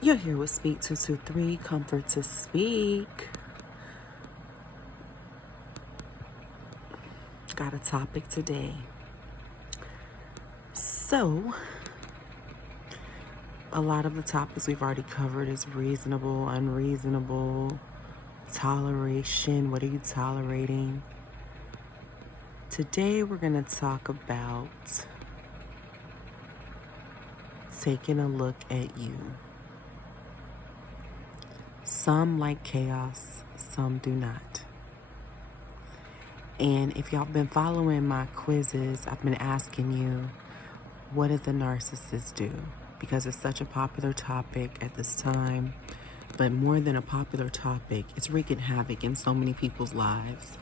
You're here with Speak 223, Comfort to Speak. Got a topic today. So, a lot of the topics we've already covered is reasonable, unreasonable, toleration. What are you tolerating? Today we're going to talk about taking a look at you. Some like chaos, some do not. And if y'all been following my quizzes, I've been asking you, what did the narcissist do? Because it's such a popular topic at this time. But more than a popular topic, it's wreaking havoc in so many people's lives.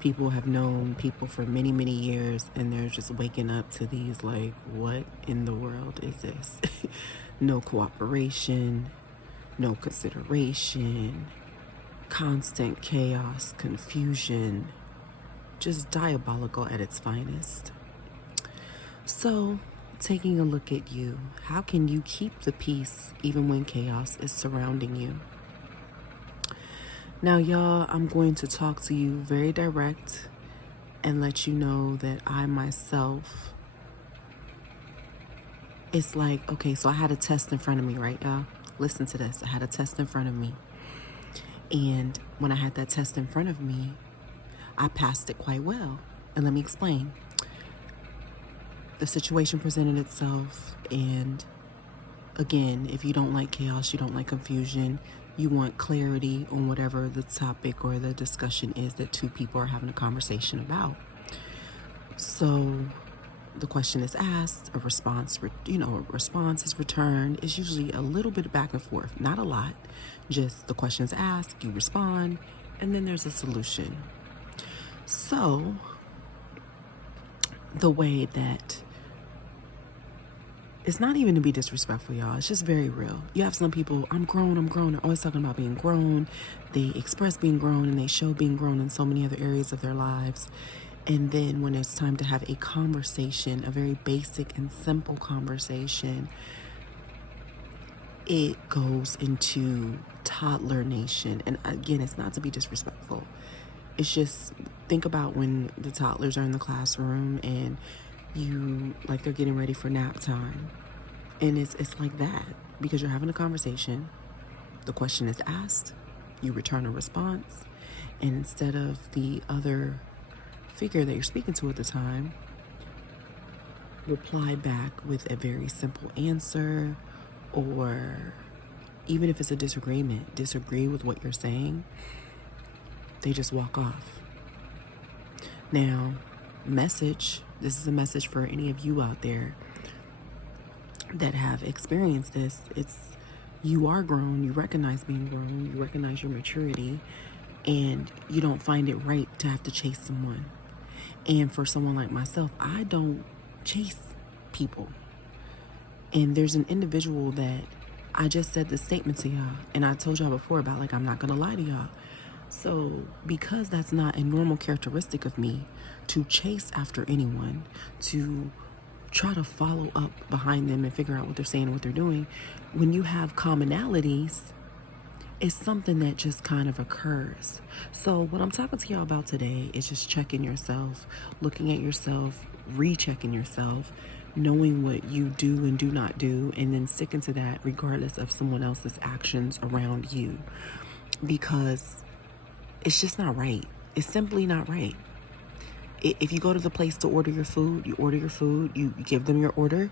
People have known people for many, many years, and they're just waking up to these like, what in the world is this? No cooperation, no consideration, constant chaos, confusion, just diabolical at its finest. So, taking a look at you, how can you keep the peace even when chaos is surrounding you? Now, y'all, I'm going to talk to you very direct and let you know that I myself, it's like, okay, so I had a test in front of me, right, y'all? Listen to this. I had a test in front of me. And when I had that test in front of me, I passed it quite well. And let me explain. The situation presented itself, and again, if you don't like chaos, you don't like confusion, you want clarity on whatever the topic or the discussion is that two people are having a conversation about. So the question is asked, a response is returned. It's usually a little bit back and forth, not a lot. Just the question is asked, you respond, and then there's a solution. So the way that, it's not even to be disrespectful, y'all. It's just very real. You have some people, I'm grown. They're always talking about being grown. They express being grown and they show being grown in so many other areas of their lives. And then when it's time to have a conversation, a very basic and simple conversation, it goes into toddler nation. And again, it's not to be disrespectful. It's just, think about when the toddlers are in the classroom and they're getting ready for nap time. And it's like that, because you're having a conversation. The question is asked, you return a response, and instead of the other figure that you're speaking to at the time reply back with a very simple answer, or even if it's a disagreement, disagree with what you're saying, they just walk off. Now, this is a message for any of you out there that have experienced this. It's, you are grown, you recognize being grown, you recognize your maturity, and you don't find it right to have to chase someone. And for someone like myself, I don't chase people. And there's an individual that I just said this statement to y'all, and I told y'all before about, like, I'm not gonna lie to y'all. So because that's not a normal characteristic of me, to chase after anyone, to try to follow up behind them and figure out what they're saying and what they're doing, when you have commonalities, it's something that just kind of occurs. So what I'm talking to y'all about today is just checking yourself, looking at yourself, rechecking yourself, knowing what you do and do not do, and then sticking to that regardless of someone else's actions around you. Because it's just not right. It's simply not right. If you go to the place to order your food, you give them your order.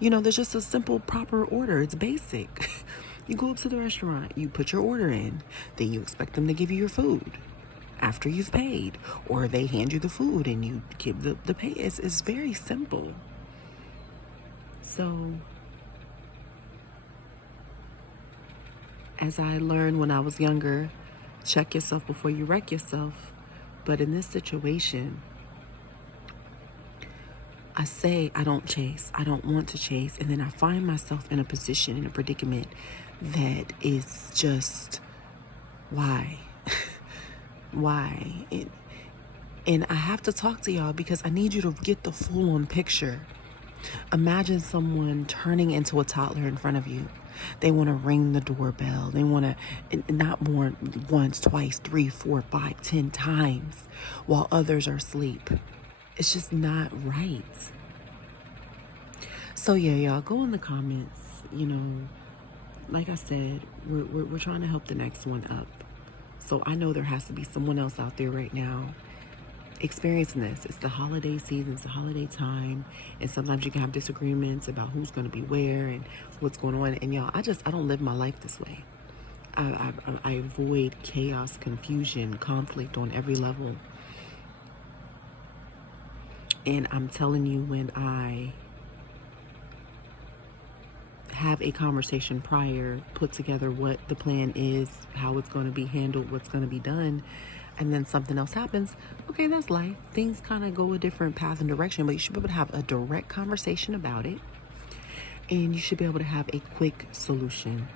There's just a simple, proper order. It's basic. You go up to the restaurant, you put your order in, then you expect them to give you your food after you've paid, or they hand you the food and you give the pay. It's very simple. So, as I learned when I was younger, check yourself before you wreck yourself. But in this situation, I say I don't chase. I don't want to chase. And then I find myself in a position, in a predicament that is just, why? Why? And I have to talk to y'all because I need you to get the full-on picture. Imagine someone turning into a toddler in front of you. They want to ring the doorbell. They want to, not more once, twice, 3, 4, 5, 10 times while others are asleep. It's just not right. So yeah, y'all, go in the comments. You know, like I said, we're trying to help the next one up. So I know there has to be someone else out there right now experiencing this. It's the holiday season, it's the holiday time, and sometimes you can have disagreements about who's going to be where and what's going on. And y'all, I don't live my life this way. I avoid chaos, confusion, conflict on every level. And I'm telling you, when I have a conversation prior, put together what the plan is, how it's going to be handled, what's going to be done, and then something else happens, okay, that's life. Things kind of go a different path and direction, but you should be able to have a direct conversation about it, and you should be able to have a quick solution.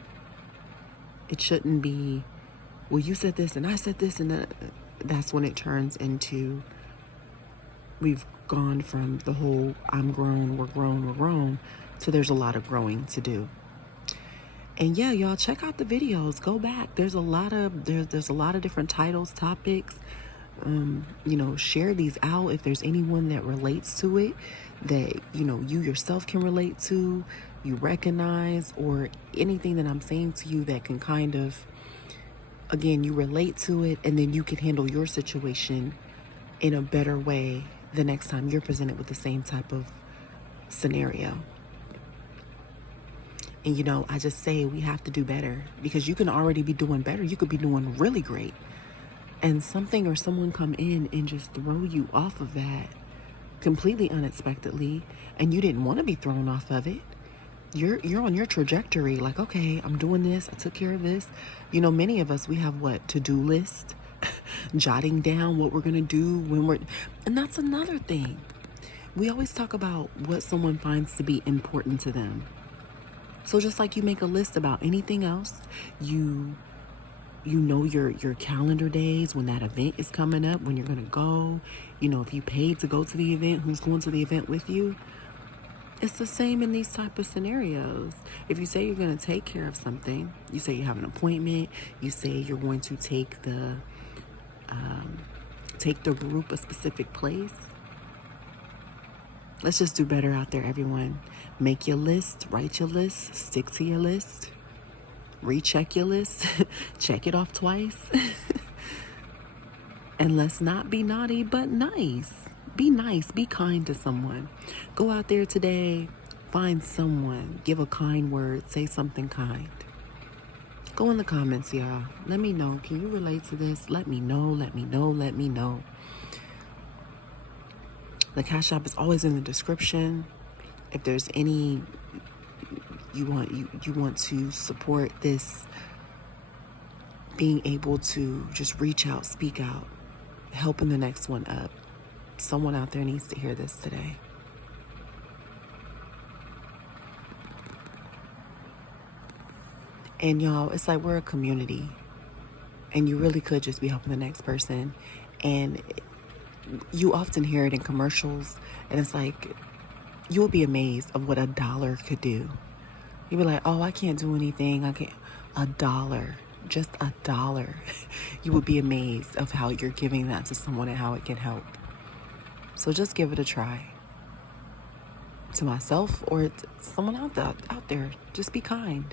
It shouldn't be, well, you said this and I said this, and that's when it turns into, we've gone from the whole I'm grown, we're grown, so there's a lot of growing to do. And yeah, y'all, check out the videos. Go back. There's a lot of different titles, topics. You know, share these out if there's anyone that relates to it, that, you know, you yourself can relate to, you recognize, or anything that I'm saying to you that can kind of, again, you relate to it, and then you can handle your situation in a better way the next time you're presented with the same type of scenario. And, you know, I just say we have to do better, because you can already be doing better. You could be doing really great, and something or someone come in and just throw you off of that completely unexpectedly, and you didn't want to be thrown off of it. You're on your trajectory, like, okay, I'm doing this, I took care of this. You know, many of us, we have what, to-do list, jotting down what we're gonna do and that's another thing. We always talk about what someone finds to be important to them. So just like you make a list about anything else, you know your calendar days, when that event is coming up, when you're going to go, you know, if you paid to go to the event, who's going to the event with you. It's the same in these type of scenarios. If you say you're going to take care of something, you say you have an appointment, you say you're going to take the group a specific place. Let's just do better out there, everyone. Make your list, write your list, stick to your list, recheck your list, check it off twice. And let's not be naughty, but nice. Be nice, be kind to someone. Go out there today, find someone, give a kind word, say something kind. Go in the comments, y'all. Let me know. Can you relate to this? Let me know, let me know, let me know. The Cash App is always in the description. If there's any, you want to support this, being able to just reach out, speak out, helping the next one up. Someone out there needs to hear this today. And y'all, it's like we're a community, and you really could just be helping the next person. And you often hear it in commercials, and it's like, you'll be amazed of what $1 could do. You'll be like, oh, I can't do anything. I can't. $1, just $1. You would be amazed of how you're giving that to someone and how it can help. So just give it a try. To myself or to someone out there, just be kind.